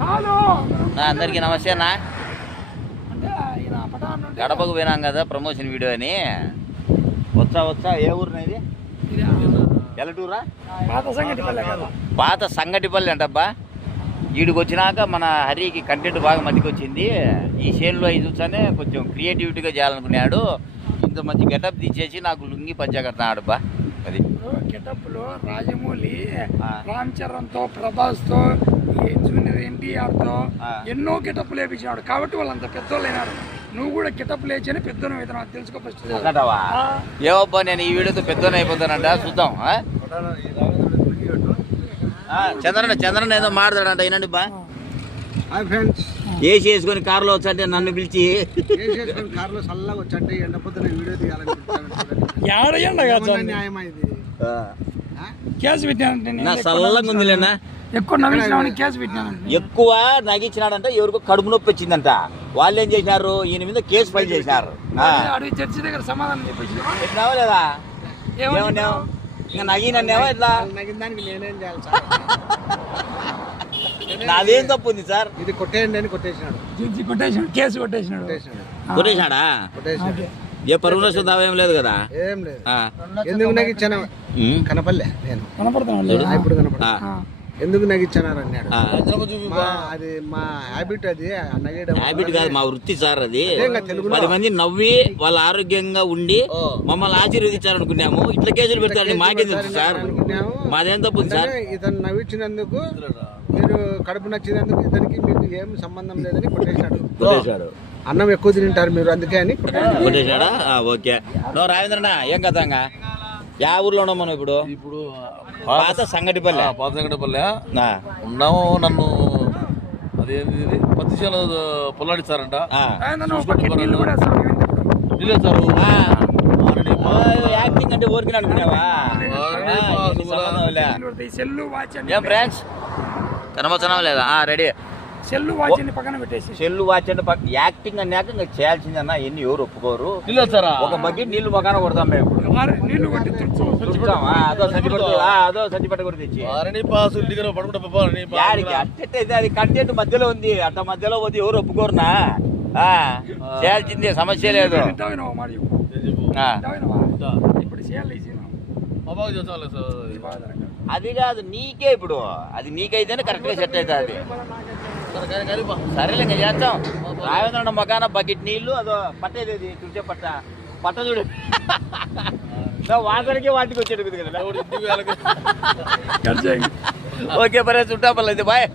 అందరికీ నమస్తే అన్న. గడపకు పోయినాం కదా ప్రమోషన్ వీడియో అని. వచ్చా ఏ ఊరునా ఇది? ఎల్లటూరా? పాత సంగటిపల్లి అంటబ్బా. వీడికి వచ్చినాక మన హరికి కంటెంట్ బాగా మంచికి వచ్చింది. ఈ షేన్లో ఇది చూసానే కొంచెం క్రియేటివిటీగా చేయాలనుకున్నాడు. ఇంత మంచి గెటప్ తీసేసి నాకు లుంగి పంచా కడుతున్నాడు బా. అది గెటప్ లో రాజమౌళి రామ్ చరణ్ తో, ప్రభాస్ తో, జూనియర్ ఎన్టీఆర్ తో ఎన్నో గెటప్ లేపించాడు. కాబట్టి వాళ్ళంత పెద్దోళ్ళు అయినారు. నువ్వు కూడా గెటప్ లేచని పెద్దోళ్ళు అవుతున్నావు, తెలుసుకో ఫస్ట్. ఏవబ్బా, నేను ఈ వీడియోతో పెద్దోళ్ళు అయిపోతానంట. చూద్దాం. చంద్రన్న ఏదో మాట్లాడాడంట. వినండి బా. ఏసీ వేసుకొని కారులో వచ్చంటే నన్ను పిలిచి కారులో చల్లగా వచ్చంటే ఎండపోతే వీడియో తీయాలనుకుంటున్నాను. చల్లగా ఉందిలేనా? ఎక్కువ నగించినాడంట. ఎవరికో కడుపు నొప్పి వచ్చిందంట. వాళ్ళు ఏం చేసినారు, ఈయన మీద కేసు ఫైల్ చేసినారు. చర్చి దగ్గర సమాధానం చెప్పినావా లేదా? ఏమన్నావు? ఇంకా నగినన్నావా? ఇట్లా నగిందానికి నేనేం చేయాలి? నాదేం తప్పు ఉంది సార్? ఇది కొట్టేయండి అని కొట్టేసినాడు. కేసు కొట్టేసినాడు. కొట్టేసినాడా? ఏ పరువు నష్టం దావేం లేదు కదా? ఏం లేదు. ఎందుకు నగిచ్చాను? కనపల్లే నేను ఇప్పుడు కనపడ. ఎందుకు నగిచ్చానారు అన్నాడు. అది మా హ్యాబిట్. అది హ్యాబిట్ కాదు, మా వృత్తి సార్. అది 10 మంది నవ్వి వాళ్ళ ఆరోగ్యంగా ఉండి మమ్మల్ని ఆశీర్వదించాలనుకున్నాము. ఇట్లా కేసులు పెడతారని మాకే తెలుసు సార్. మాదేం తప్పు సార్? ఇతను నవ్వించినందుకు, మీరు కడుపు నచ్చినందుకు ఇతనికి మీకు ఏం సంబంధం లేదని కొట్టేశాడు. అన్నం ఎక్కువ తింటారు మీరు, అందుకే అని కొట్టేశాడా? ఓకే. నువ్వు రావేంద్రనా ఏం కథంగా? యా ఊర్లో ఉన్నాం మనం ఇప్పుడు? పాత సంగటిపల్లె. ఉన్నాము. నన్ను అదేంది పత్తిశాల పొల్లాడిస్తారంట. యాక్టింగ్ అంటే ఊరికి అనుకున్నావా? ఏం ఫ్రెండ్స్ కనబడుతున్నావా లేదా? రెడీ. సెల్లు వాచ్ అని పక్కన పెట్టేసి, సెల్లు వాచ్ అంటే యాక్టింగ్ అన్నాక ఇంకా చేయాల్సిందన్నా. ఎన్ని ఎవరు ఒప్పుకోరు. ఒక బకెట్ నీళ్లు పక్కన కొడతాం మేము. నీళ్లు కొట్టి అదో సర్టిఫికెట్ కూడా తెచ్చి అది కంటెంట్ మధ్యలో ఉంది. అట్ట మధ్యలో పోతే ఎవరు ఒప్పుకోరునా? చేయాల్సిందే, సమస్య లేదు. అది కాదు నీకే. ఇప్పుడు అది నీకైతేనే కరెక్ట్ గా సెట్ అవుతుంది. సరేలే ఇంకా చేస్తాం. రావేంద్ర మకాన బకెట్ నీళ్లు, అదో పట్టేది తుడిచే పట్ట చూడు. వాసనకే వాటికి వచ్చేది కదా. ఓకే పరే చుట్టాపల్లి అయితే బాయ్.